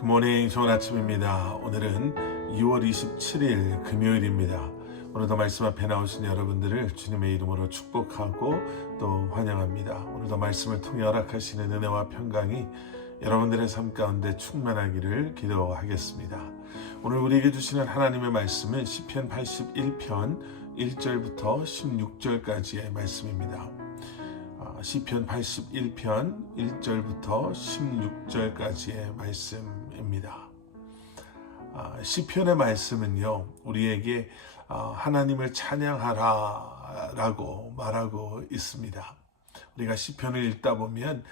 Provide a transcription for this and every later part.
굿모닝, 좋은 아침입니다. 오늘은 2월 27일 금요일입니다. 오늘도 말씀 앞에 나오신 여러분들을 주님의 이름으로 축복하고 또 환영합니다. 오늘도 말씀을 통해 허락하시는 은혜와 평강이 여러분들의 삶 가운데 충만하기를 기도하겠습니다. 오늘 우리에게 주시는 하나님의 말씀은 시편 81편 1절부터 16절까지의 말씀입니다. 시편 81편 1절부터 16절까지의 말씀입니다. 시편의 말씀은요, 우리에게 하나님을 찬양하라 라고 말하고 있습니다. 우리가 시편을 읽다 보면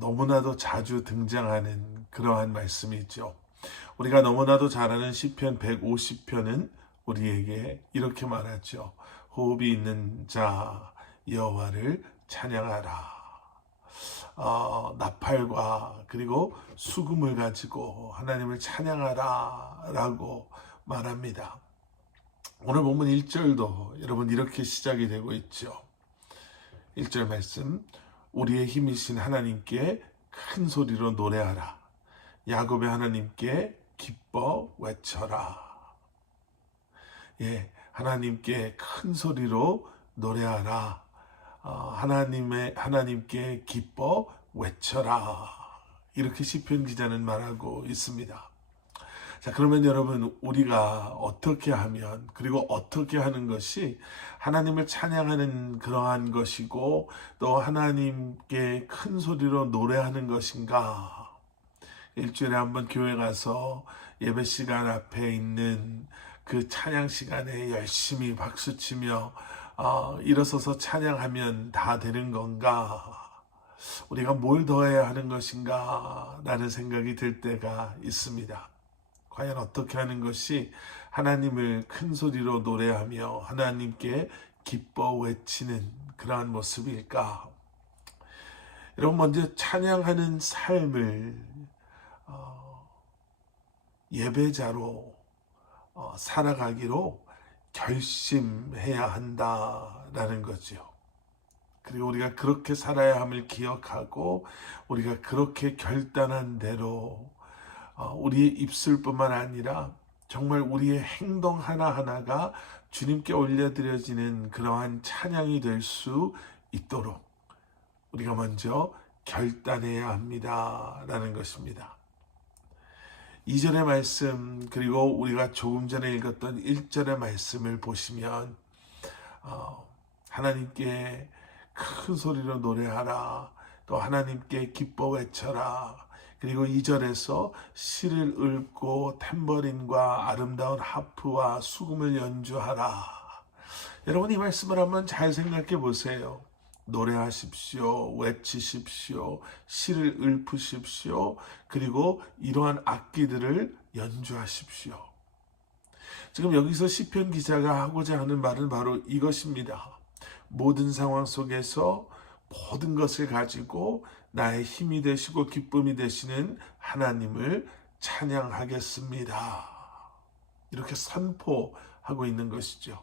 너무나도 자주 등장하는 그러한 말씀이죠. 우리가 너무나도 잘 아는 시편 150편은 우리에게 이렇게 말하죠. 호흡이 있는 자 여호와를 찬양하라. 나팔과 그리고 수금을 가지고 하나님을 찬양하라 라고 말합니다. 오늘 본문 1절도 여러분 이렇게 시작이 되고 있죠. 1절 말씀, 우리의 힘이신 하나님께 큰 소리로 노래하라. 야곱의 하나님께 기뻐 외쳐라. 하나님께 큰 소리로 노래하라. 하나님께 기뻐 외쳐라. 이렇게 시편 기자는 말하고 있습니다. 자, 그러면 여러분, 우리가 어떻게 하면, 그리고 어떻게 하는 것이 하나님을 찬양하는 그러한 것이고 또 하나님께 큰 소리로 노래하는 것인가? 일주일에 한번 교회 가서 예배 시간 앞에 있는 그 찬양 시간에 열심히 박수치며 일어서서 찬양하면 다 되는 건가? 우리가 뭘 더 해야 하는 것인가? 라는 생각이 들 때가 있습니다. 과연 어떻게 하는 것이 하나님을 큰 소리로 노래하며 하나님께 기뻐 외치는 그러한 모습일까? 여러분, 먼저 찬양하는 삶을 예배자로 살아가기로 결심해야 한다라는 거죠. 그리고 우리가 그렇게 살아야 함을 기억하고 우리가 그렇게 결단한 대로 우리의 입술뿐만 아니라 정말 우리의 행동 하나하나가 주님께 올려드려지는 그러한 찬양이 될 수 있도록 우리가 먼저 결단해야 합니다라는 것입니다. 2절의 말씀, 그리고 우리가 조금 전에 읽었던 1절의 말씀을 보시면 하나님께 큰 소리로 노래하라, 또 하나님께 기뻐 외쳐라, 그리고 2절에서 시를 읊고 탬버린과 아름다운 하프와 수금을 연주하라. 여러분, 이 말씀을 한번 잘 생각해 보세요. 노래하십시오, 외치십시오, 시를 읊으십시오, 그리고 이러한 악기들을 연주하십시오. 지금 여기서 시편 기자가 하고자 하는 말은 바로 이것입니다. 모든 상황 속에서 모든 것을 가지고 나의 힘이 되시고 기쁨이 되시는 하나님을 찬양하겠습니다. 이렇게 선포하고 있는 것이죠.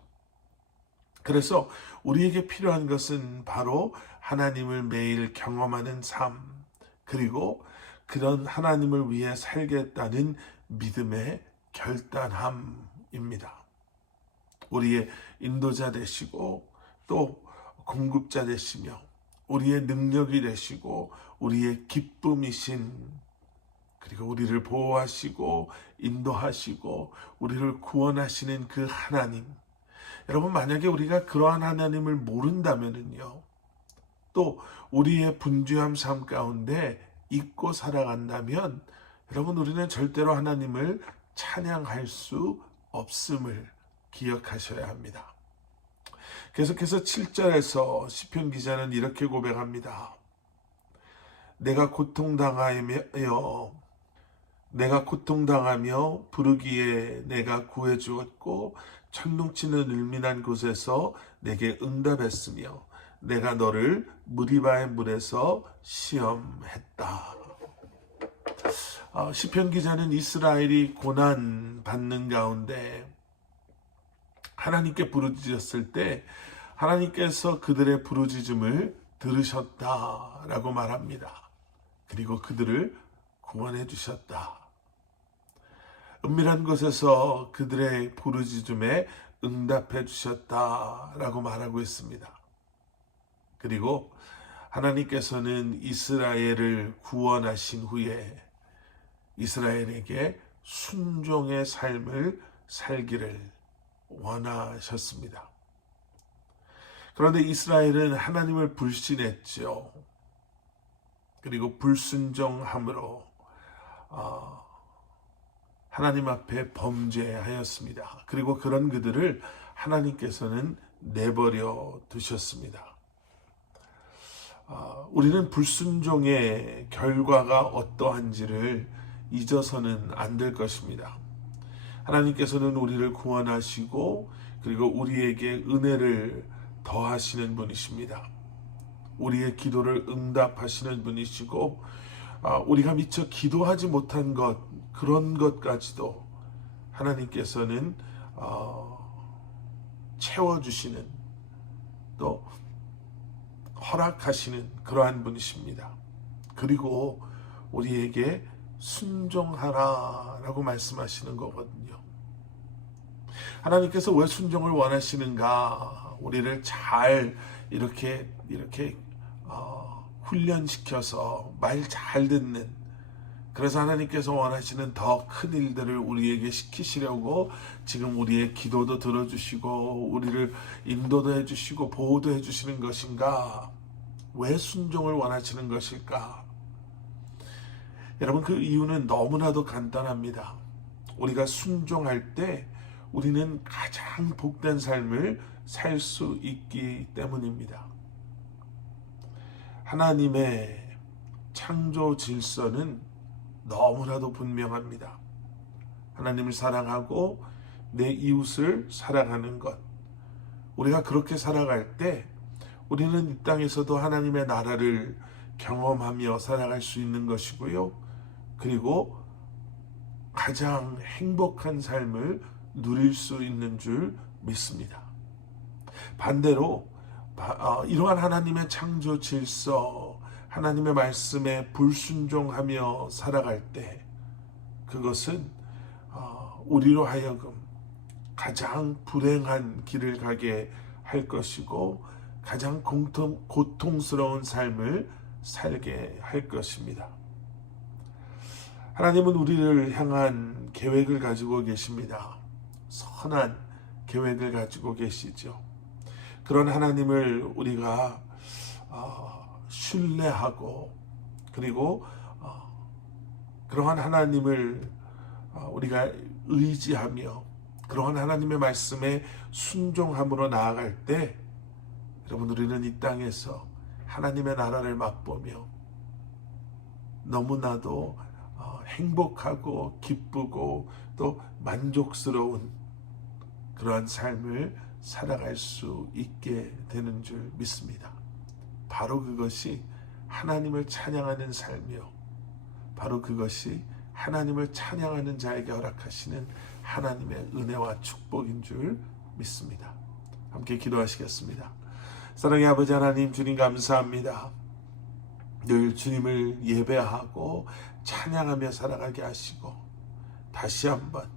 그래서 우리에게 필요한 것은 바로 하나님을 매일 경험하는 삶, 그리고 그런 하나님을 위해 살겠다는 믿음의 결단함입니다. 우리의 인도자 되시고 또 공급자 되시며 우리의 능력이 되시고 우리의 기쁨이신, 그리고 우리를 보호하시고 인도하시고 우리를 구원하시는 그 하나님, 여러분, 만약에 우리가 그러한 하나님을 모른다면요, 또 우리의 분주함 삶 가운데 잊고 살아간다면 여러분, 우리는 절대로 하나님을 찬양할 수 없음을 기억하셔야 합니다. 계속해서 7절에서 시편 기자는 이렇게 고백합니다. 내가 고통당하며 부르기에 내가 구해주었고 천둥치는 울민한 곳에서 내게 응답했으며 내가 너를 무리바의 물에서 시험했다. 시편 기자는 이스라엘이 고난 받는 가운데 하나님께 부르짖었을 때 하나님께서 그들의 부르짖음을 들으셨다라고 말합니다. 그리고 그들을 구원해 주셨다. 은밀한 곳에서 그들의 부르짖음에 응답해 주셨다라고 말하고 있습니다. 그리고 하나님께서는 이스라엘을 구원하신 후에 이스라엘에게 순종의 삶을 살기를 원하셨습니다. 그런데 이스라엘은 하나님을 불신했죠. 그리고 불순종함으로 하나님 앞에 범죄하였습니다. 그리고 그런 그들을 하나님께서는 내버려 두셨습니다. 우리는 불순종의 결과가 어떠한지를 잊어서는 안 될 것입니다. 하나님께서는 우리를 구원하시고 그리고 우리에게 은혜를 더하시는 분이십니다. 우리의 기도를 응답하시는 분이시고 우리가 미처 기도하지 못한 것, 그런 것까지도 하나님께서는 채워주시는, 또 허락하시는 그러한 분이십니다. 그리고 우리에게 순종하라라고 말씀하시는 거거든요. 하나님께서 왜 순종을 원하시는가? 우리를 잘 이렇게 훈련시켜서 말 잘 듣는, 그래서 하나님께서 원하시는 더 큰 일들을 우리에게 시키시려고 지금 우리의 기도도 들어주시고 우리를 인도도 해주시고 보호도 해주시는 것인가? 왜 순종을 원하시는 것일까? 여러분, 그 이유는 너무나도 간단합니다. 우리가 순종할 때 우리는 가장 복된 삶을 살 수 있기 때문입니다. 하나님의 창조 질서는 너무나도 분명합니다. 하나님을 사랑하고 내 이웃을 사랑하는 것. 우리가 그렇게 살아갈 때 우리는 이 땅에서도 하나님의 나라를 경험하며 살아갈 수 있는 것이고요. 그리고 가장 행복한 삶을 누릴 수 있는 줄 믿습니다. 반대로 이러한 하나님의 창조 질서, 하나님의 말씀에 불순종하며 살아갈 때 그것은 우리로 하여금 가장 불행한 길을 가게 할 것이고 가장 고통스러운 삶을 살게 할 것입니다. 하나님은 우리를 향한 계획을 가지고 계십니다. 선한 계획을 가지고 계시죠. 그런 하나님을 우리가 신뢰하고 그리고 그러한 하나님을 우리가 의지하며 그러한 하나님의 말씀에 순종함으로 나아갈 때 여러분, 우리는 이 땅에서 하나님의 나라를 맛보며 너무나도 행복하고 기쁘고 또 만족스러운 그러한 삶을 살아갈 수 있게 되는 줄 믿습니다. 바로 그것이 하나님을 찬양하는 삶이요, 바로 그것이 하나님을 찬양하는 자에게 허락하시는 하나님의 은혜와 축복인 줄 믿습니다. 함께 기도하시겠습니다. 사랑의 아버지 하나님, 주님 감사합니다. 늘 주님을 예배하고 찬양하며 살아가게 하시고 다시 한번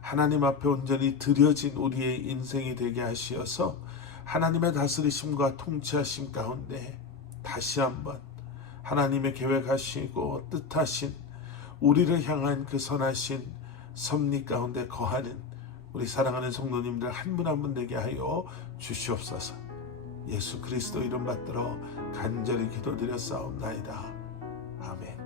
하나님 앞에 온전히 드려진 우리의 인생이 되게 하시어서 하나님의 다스리심과 통치하심 가운데 다시 한번 하나님의 계획하시고 뜻하신 우리를 향한 그 선하신 섭리 가운데 거하는 우리 사랑하는 성도님들 한 분 한 분 되게 하여 주시옵소서. 예수 그리스도 이름 받들어 간절히 기도드렸사옵나이다. 아멘.